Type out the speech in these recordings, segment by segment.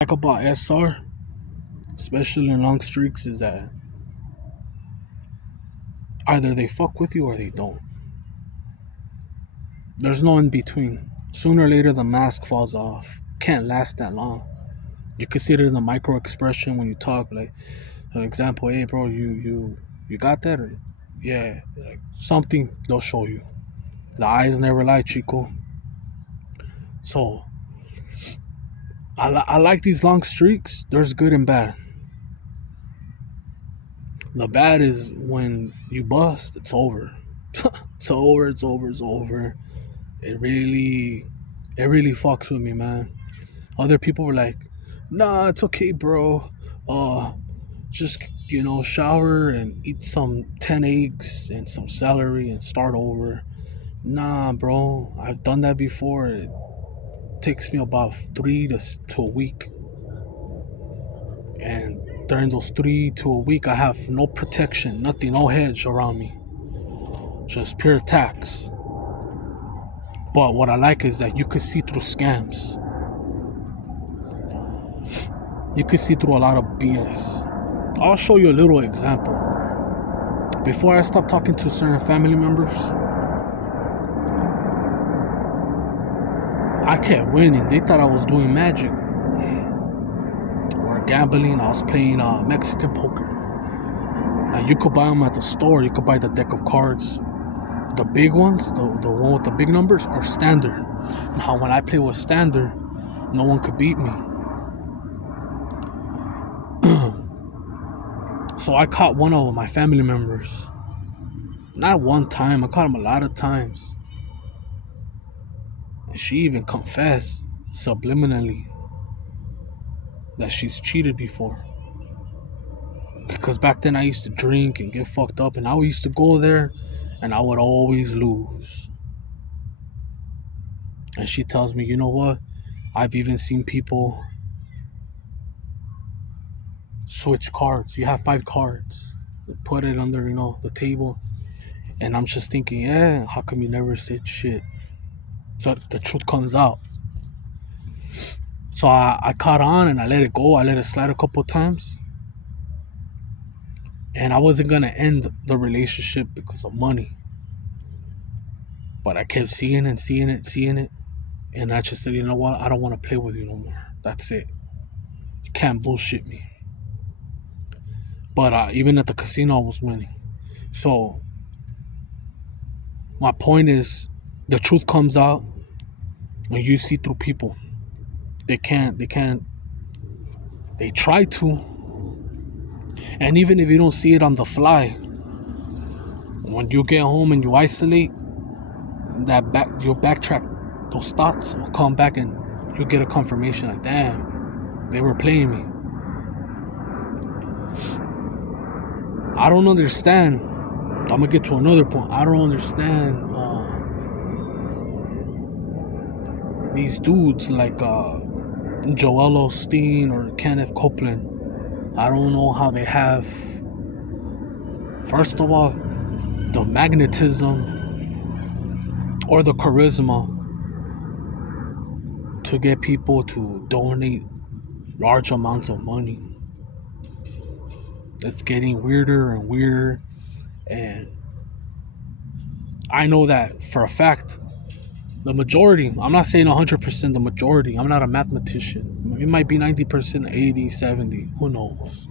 Like about SR, especially in long streaks, is that either they fuck with you or they don't. There's no in between. Sooner or later, the mask falls off. Can't last that long. You can see it in the micro expression when you talk. Like, an example, hey, bro, you got that? Or, yeah, like something they'll show you. The eyes never lie, Chico. So I like these long streaks. There's good and bad. The bad is when you bust, it's over. It's over. It's over. It's over. It really, it really fucks with me, man. Other people were like, "Nah, it's okay, bro. Uh, just shower and eat some 10 eggs and some celery and start over." Nah, bro. I've done that before. It takes me about 3 to a week, and during those 3 to a week, I have no protection, nothing, no hedge around me, just pure attacks. But what I like is that you could see through scams. You could see through a lot of BS. I'll show you a little example. Before I stopped talking to certain family members, I kept winning. They thought I was doing magic. Or gambling. I was playing Mexican poker. And you could buy them at the store. You could buy the deck of cards. The big ones, the one with the big numbers, are standard. Now, when I play with standard, no one could beat me. So I caught one of my family members. Not one time, I caught him a lot of times. And she even confessed subliminally that she's cheated before. Because back then I used to drink and get fucked up, and I used to go there and I would always lose. And she tells me, you know what? I've even seen people switch cards. You have 5 cards. Put it under, the table. And I'm just thinking, yeah, how come you never said shit? So the truth comes out. So I caught on and I let it go. I let it slide a couple times. And I wasn't going to end the relationship because of money. But I kept seeing it, seeing it, seeing it. And I just said, you know what? I don't want to play with you no more. That's it. You can't bullshit me. But even at the casino, I was winning. So my point is, the truth comes out when you see through people. They try to. And even if you don't see it on the fly, when you get home and you isolate, you'll backtrack. Those thoughts will come back and you'll get a confirmation like, damn, they were playing me. I don't understand. I'm gonna get to another point. I don't understand these dudes like Joel Osteen or Kenneth Copeland. I don't know how they have, first of all, the magnetism or the charisma to get people to donate large amounts of money. It's getting weirder and weirder, and I know that for a fact. The majority, I'm not saying 100%, the majority, I'm not a mathematician. It might be 90%, 80, 70, who knows.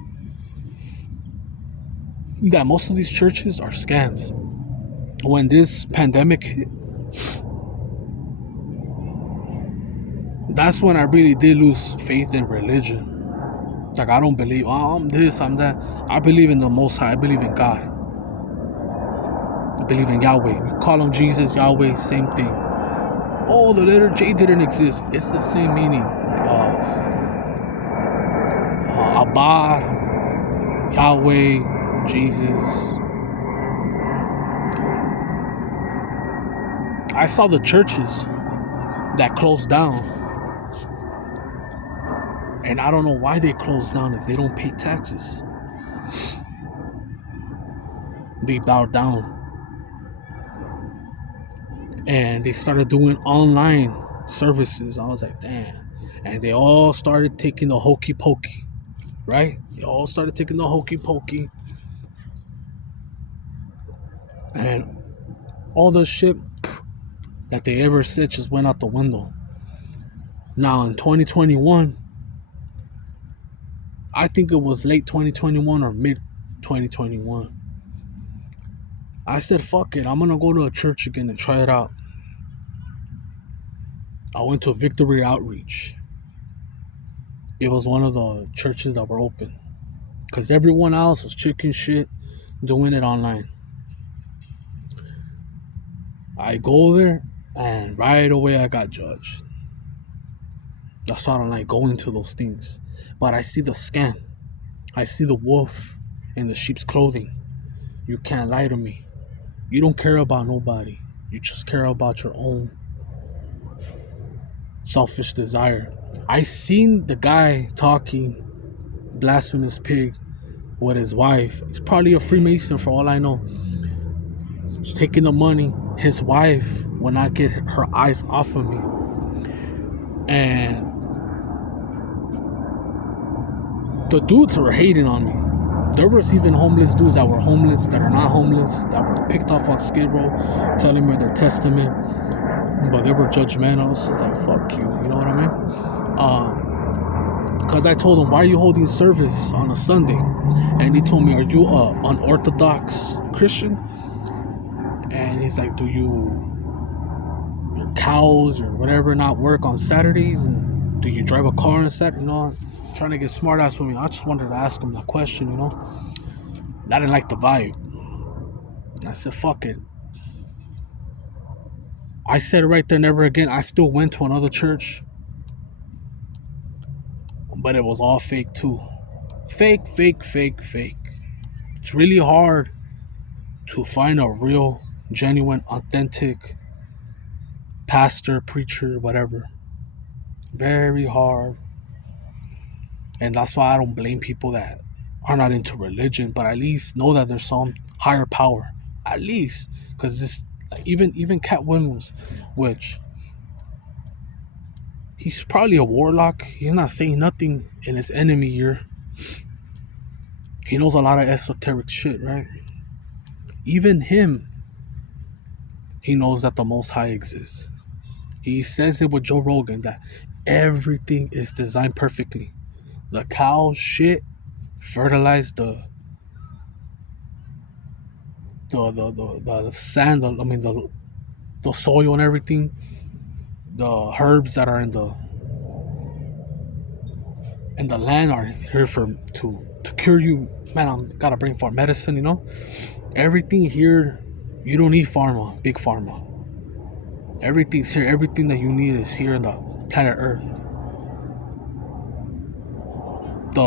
That most of these churches are scams. When this pandemic hit, that's when I really did lose faith in religion. Like, I don't believe, I'm this, I'm that. I believe in the Most High. I believe in God. I believe in Yahweh. We call him Jesus, Yahweh, same thing. Oh, the letter J didn't exist. It's the same meaning. Abba, Yahweh, Jesus. I saw the churches that closed down. And I don't know why they closed down if they don't pay taxes. They bowed down. And they started doing online services. I was like, damn. And they all started taking the hokey pokey, right? They all started taking the hokey pokey. And all the shit that they ever said just went out the window. Now in 2021, I think it was late 2021 or mid 2021, I said, fuck it, I'm gonna go to a church again and try it out. I went to a Victory Outreach. It was one of the churches that were open. Because everyone else was chicken shit doing it online. I go there and right away I got judged. That's why I don't like going to those things. But I see the scam. I see the wolf in the sheep's clothing. You can't lie to me. You don't care about nobody. You just care about your own selfish desire. I seen the guy talking blasphemous pig with his wife. He's probably a Freemason for all I know. He's taking the money. His wife will not get her eyes off of me. And the dudes were hating on me. There was even homeless dudes that were homeless, that are not homeless, that were picked off on Skid Row, telling me their testament. But they were judgmental. I was just like, fuck you. You know what I mean? Because I told him, why are you holding service on a Sunday? And he told me, are you an unorthodox Christian? And he's like, do your cows or whatever not work on Saturdays? And do you drive a car on Saturday? You know, trying to get smart ass with me. I just wanted to ask him that question, you know. I didn't like the vibe. I said, fuck it. I said it right there, never again. I still went to another church, but it was all fake too. Fake. It's really hard to find a real, genuine, authentic pastor, preacher, whatever. Very hard. And that's why I don't blame people that are not into religion, but at least know that there's some higher power. At least. Because this, even Cat Williams, which he's probably a warlock. He's not saying nothing in his enemy year. He knows a lot of esoteric shit, right? Even him, he knows that the Most High exists. He says it with Joe Rogan that everything is designed perfectly. The cow shit fertilize the sand, the soil and everything. The herbs that are in the land are here to cure you. Man, I'm gotta bring for medicine, you know. Everything here, you don't need pharma, big pharma. Everything's here. Everything that you need is here on the planet Earth. The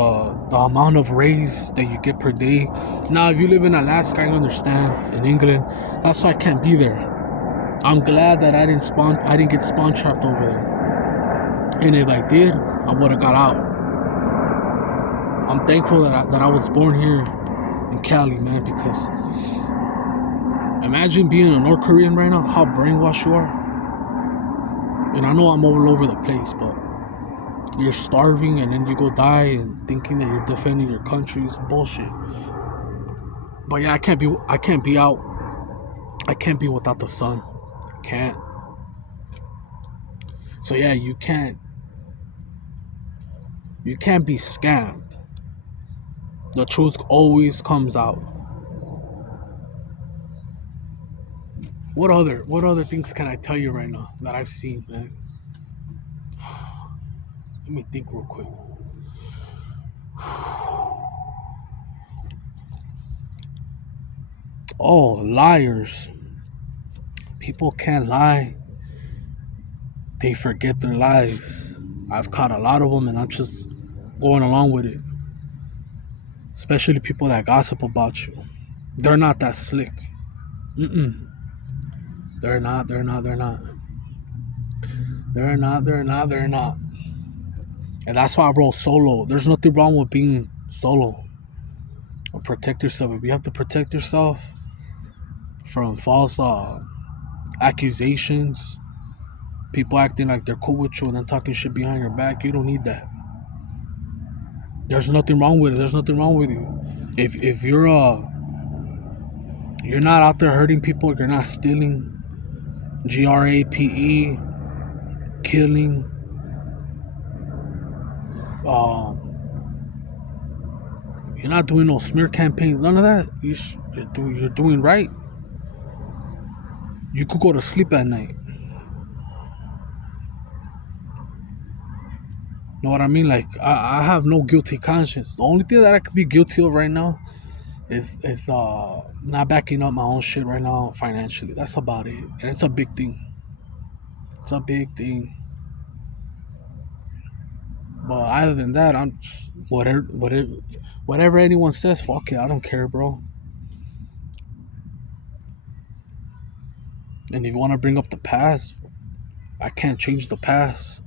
amount of rays that you get per day. Now, if you live in Alaska, I understand. In England, that's why I can't be there. I'm glad that I didn't get spawn trapped over there. And if I did, I would have got out. I'm thankful that I was born here in Cali, man, because imagine being a North Korean right now, how brainwashed you are. And I know I'm all over the place, but you're starving and then you go die and thinking that you're defending your country is bullshit. But yeah, I can't be out. I can't be without the sun. I can't. So yeah, you can't be scammed. The truth always comes out. What other things can I tell you right now that I've seen, man? Let me think real quick. Oh, liars. People can't lie. They forget their lies. I've caught a lot of them and I'm just going along with it. Especially people that gossip about you. They're not that slick. They're not. And that's why I roll solo. There's nothing wrong with being solo. Or protect yourself. If you have to protect yourself from false accusations, People acting like they're cool with you and then talking shit behind your back. You don't need that. There's nothing wrong with it. There's nothing wrong with you. If you're not out there hurting people, you're not stealing, GRAPE, killing, um, you're not doing no smear campaigns, none of that. You're doing right. You could go to sleep at night. Know what I mean? Like I have no guilty conscience. The only thing that I could be guilty of right now is not backing up my own shit right now financially. That's about it, and it's a big thing. It's a big thing. But other than that, I'm whatever anyone says. Fuck it, I don't care, bro. And if you want to bring up the past, I can't change the past.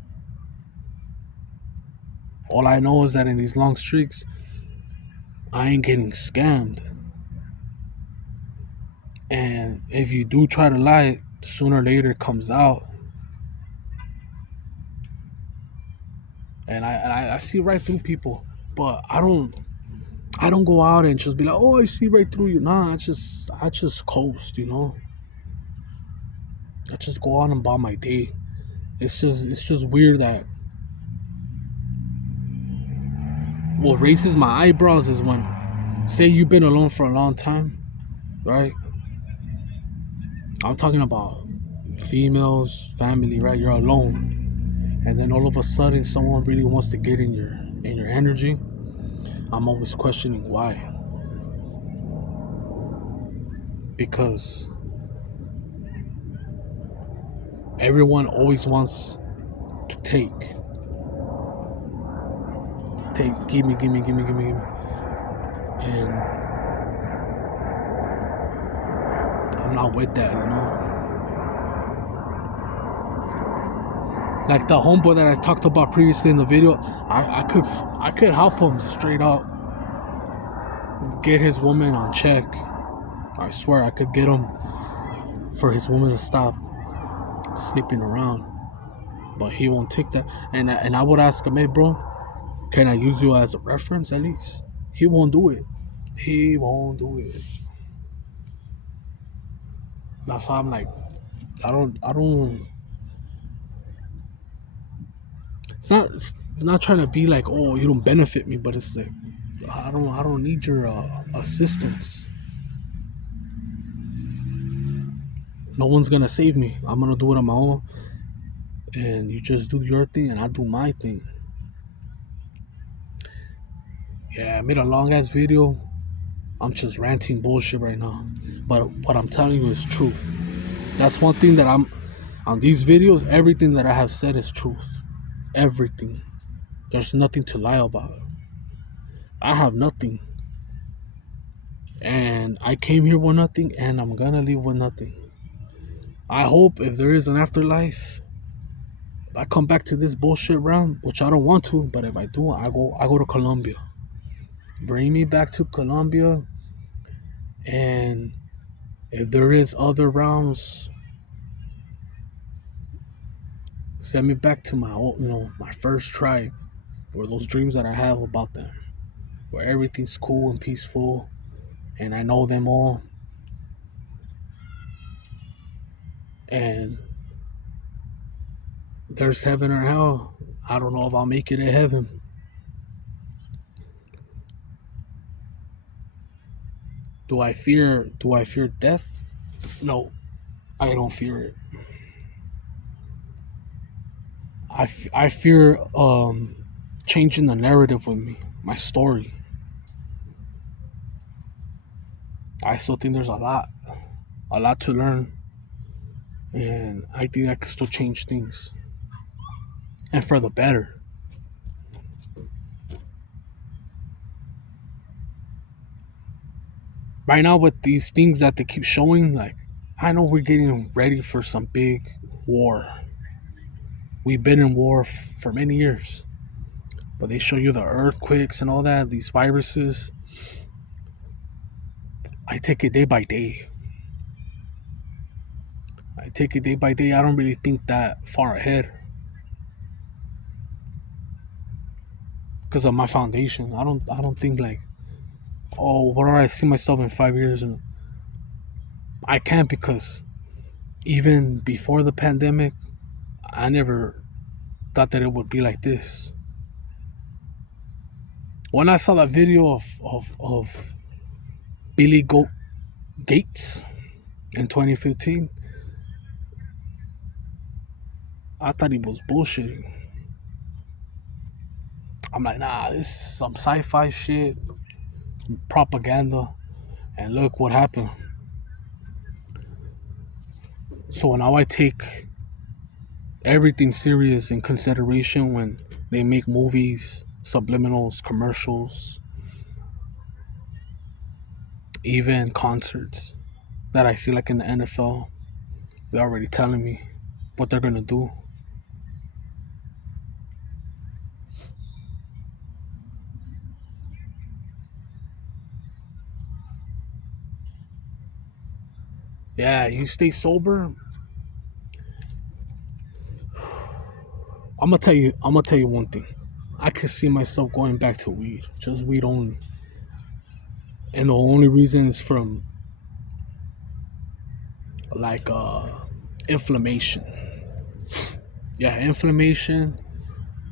All I know is that in these long streaks, I ain't getting scammed. And if you do try to lie, sooner or later it comes out. And I see right through people, but I don't go out and just be like, oh, I see right through you. Nah, I just coast, you know. I just go on about my day. It's just weird that what raises my eyebrows is when, say you've been alone for a long time, right? I'm talking about females, family, right? You're alone, and then all of a sudden someone really wants to get in your energy. I'm always questioning why. Because everyone always wants to take, give me, give me, give me, give me, give me. And I'm not with that, you know. Like the homeboy that I talked about previously in the video, I could help him straight up, get his woman on check. I swear I could get him for his woman to stop sleeping around, but he won't take that. And I would ask him, hey bro, can I use you as a reference at least? He won't do it. He won't do it. That's why I'm like, I don't. It's not trying to be like, oh, you don't benefit me, but it's like, I don't need your assistance. No one's gonna save me. I'm gonna do it on my own, and you just do your thing, and I do my thing. Yeah, I made a long ass video. I'm just ranting bullshit right now, but what I'm telling you is truth. That's one thing that I'm on these videos. Everything that I have said is truth. Everything. There's nothing to lie about. I have nothing, and I came here with nothing, and I'm gonna leave with nothing. I hope if there is an afterlife, I come back to this bullshit realm, which I don't want to, but if I do, I go to Colombia. Bring me back to Colombia, and if there is other realms, send me back to my own, my first tribe, or those dreams that I have about them, where everything's cool and peaceful, and I know them all, and there's heaven or hell. I don't know if I'll make it to heaven. Do I fear death? No, I don't fear it. I fear changing the narrative with me, my story. I still think there's a lot to learn, and I think I can still change things, and for the better. Right now, with these things that they keep showing, like, I know we're getting ready for some big war. We've been in war for many years, but they show you the earthquakes and all that, these viruses. I take it day by day. I take it day by day. I don't really think that far ahead because of my foundation. I don't think like, oh, where do I see myself in 5 years? And I can't, because even before the pandemic, I never thought that it would be like this. When I saw that video of Billy Goat Gates in 2015, I thought he was bullshitting. I'm like, nah, this is some sci-fi shit, propaganda. And look what happened. So now I take everything serious in consideration when they make movies, subliminals, commercials, even concerts that I see like in the NFL. They're already telling me what they're gonna do. Yeah, you stay sober. I'm gonna tell you one thing. I could see myself going back to weed, just weed only. And the only reason is from like inflammation. Yeah, inflammation,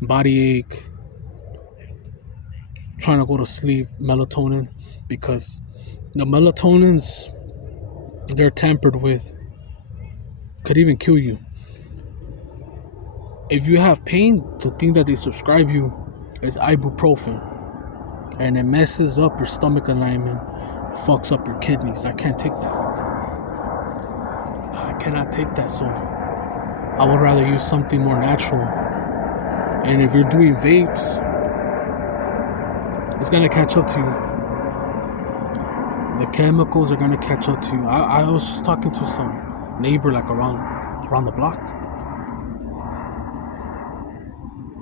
body ache, trying to go to sleep, melatonin, because the melatonins they're tampered with could even kill you. If you have pain, the thing that they prescribe you is ibuprofen, and it messes up your stomach alignment, fucks up your kidneys. I can't take that. I cannot take that. So I would rather use something more natural. And if you're doing vapes, it's gonna catch up to you. The chemicals are gonna catch up to you. I was just talking to some neighbor like around the block.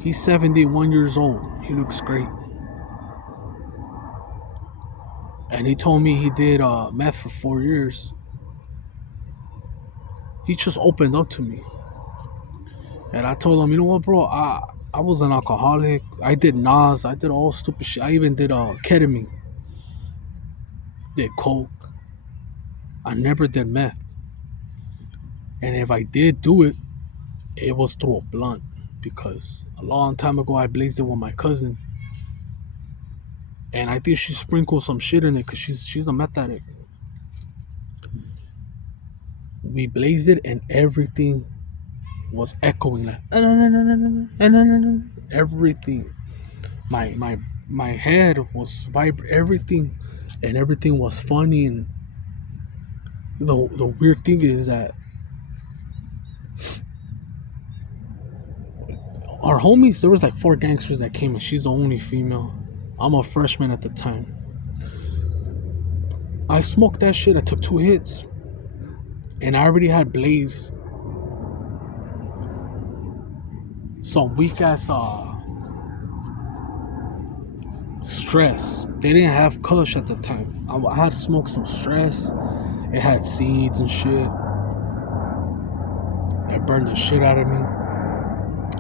He's 71 years old. He looks great. And he told me he did meth for 4 years. He just opened up to me. And I told him, you know what, bro? I was an alcoholic. I did Nas. I did all stupid shit. I even did ketamine. Did coke. I never did meth. And if I did do it, it was through a blunt. Because a long time ago, I blazed it with my cousin. And I think she sprinkled some shit in it because she's a meth addict. We blazed it and everything was echoing like everything. My head was vibrating, everything, and everything was funny. And the weird thing is that our homies, there was like 4 gangsters that came, and she's the only female. I'm a freshman at the time. I smoked that shit. I took 2 hits, and I already had blazed some weak ass stress. They didn't have kush at the time. I had smoked some stress. It had seeds and shit. It burned the shit out of me.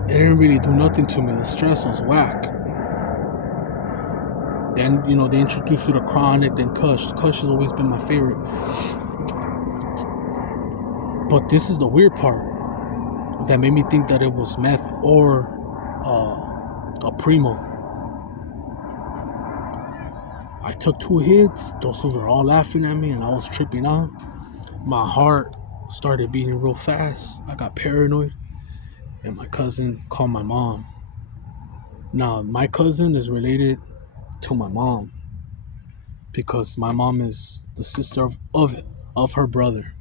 It didn't really do nothing to me. The stress was whack. Then, they introduced you to chronic, then kush. Kush has always been my favorite. But this is the weird part that made me think that it was meth or a primo. I took 2 hits. Those were all laughing at me, and I was tripping out. My heart started beating real fast. I got paranoid, and my cousin called my mom. Now, my cousin is related to my mom because my mom is the sister of her brother,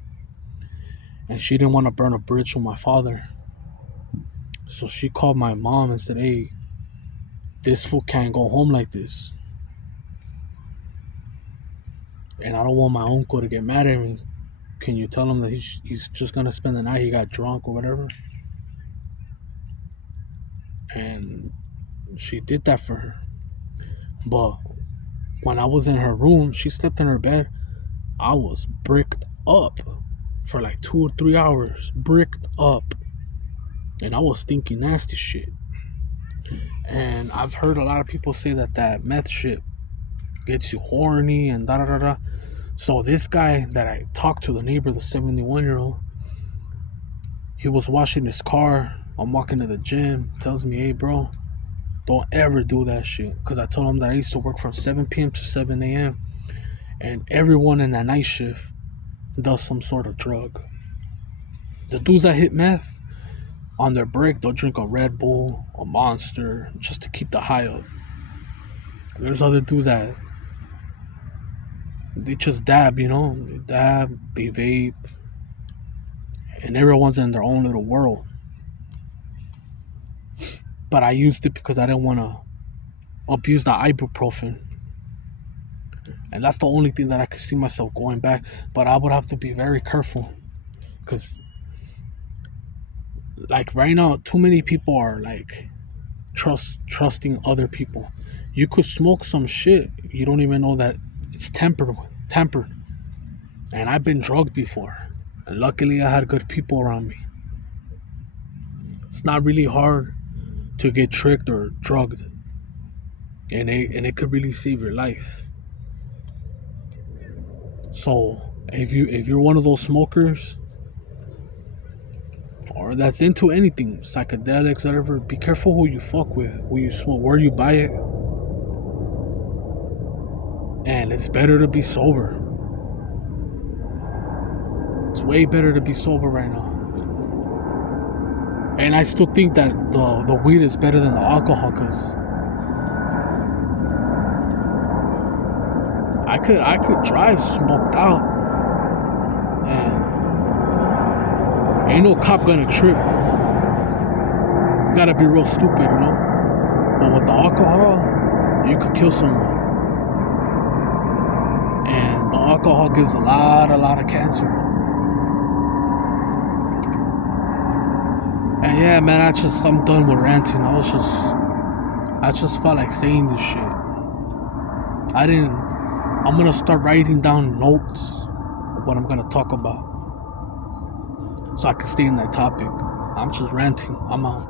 and she didn't want to burn a bridge with my father. So she called my mom and said, "Hey, this fool can't go home like this, and I don't want my uncle to get mad at me. Can you tell him that he's just gonna spend the night? He got drunk or whatever." And she did that for her. But when I was in her room, she slept in her bed. I was bricked up for like 2 or 3 hours, bricked up. And I was thinking nasty shit. And I've heard a lot of people say that meth shit gets you horny and da da da da. So this guy that I talked to, the neighbor, the 71-year-old, he was washing his car. I'm walking to the gym. Tells me, hey, bro, don't ever do that shit. Because I told him that I used to work from 7 p.m. to 7 a.m. And everyone in that night shift does some sort of drug. The dudes that hit meth, on their break, they'll drink a Red Bull, a Monster, just to keep the high up. And there's other dudes that they just dab, They dab, they vape, and everyone's in their own little world. But I used it because I didn't want to abuse the ibuprofen. And that's the only thing that I could see myself going back. But I would have to be very careful. Because, like, right now, too many people are, like, trusting other people. You could smoke some shit. You don't even know that it's tempered. And I've been drugged before. And luckily, I had good people around me. It's not really hard to get tricked or drugged. And it could really save your life. So if you're one of those smokers or that's into anything, psychedelics, whatever, be careful who you fuck with, who you smoke, where you buy it. And it's better to be sober. It's way better to be sober right now. And I still think that the weed is better than the alcohol, because I could drive smoked out, and ain't no cop gonna trip. You gotta be real stupid, But with the alcohol, you could kill someone. And the alcohol gives a lot of cancer. And yeah, man, I'm done with ranting. I just felt like saying this shit. I'm gonna start writing down notes of what I'm gonna talk about, so I can stay in that topic. I'm just ranting. I'm out.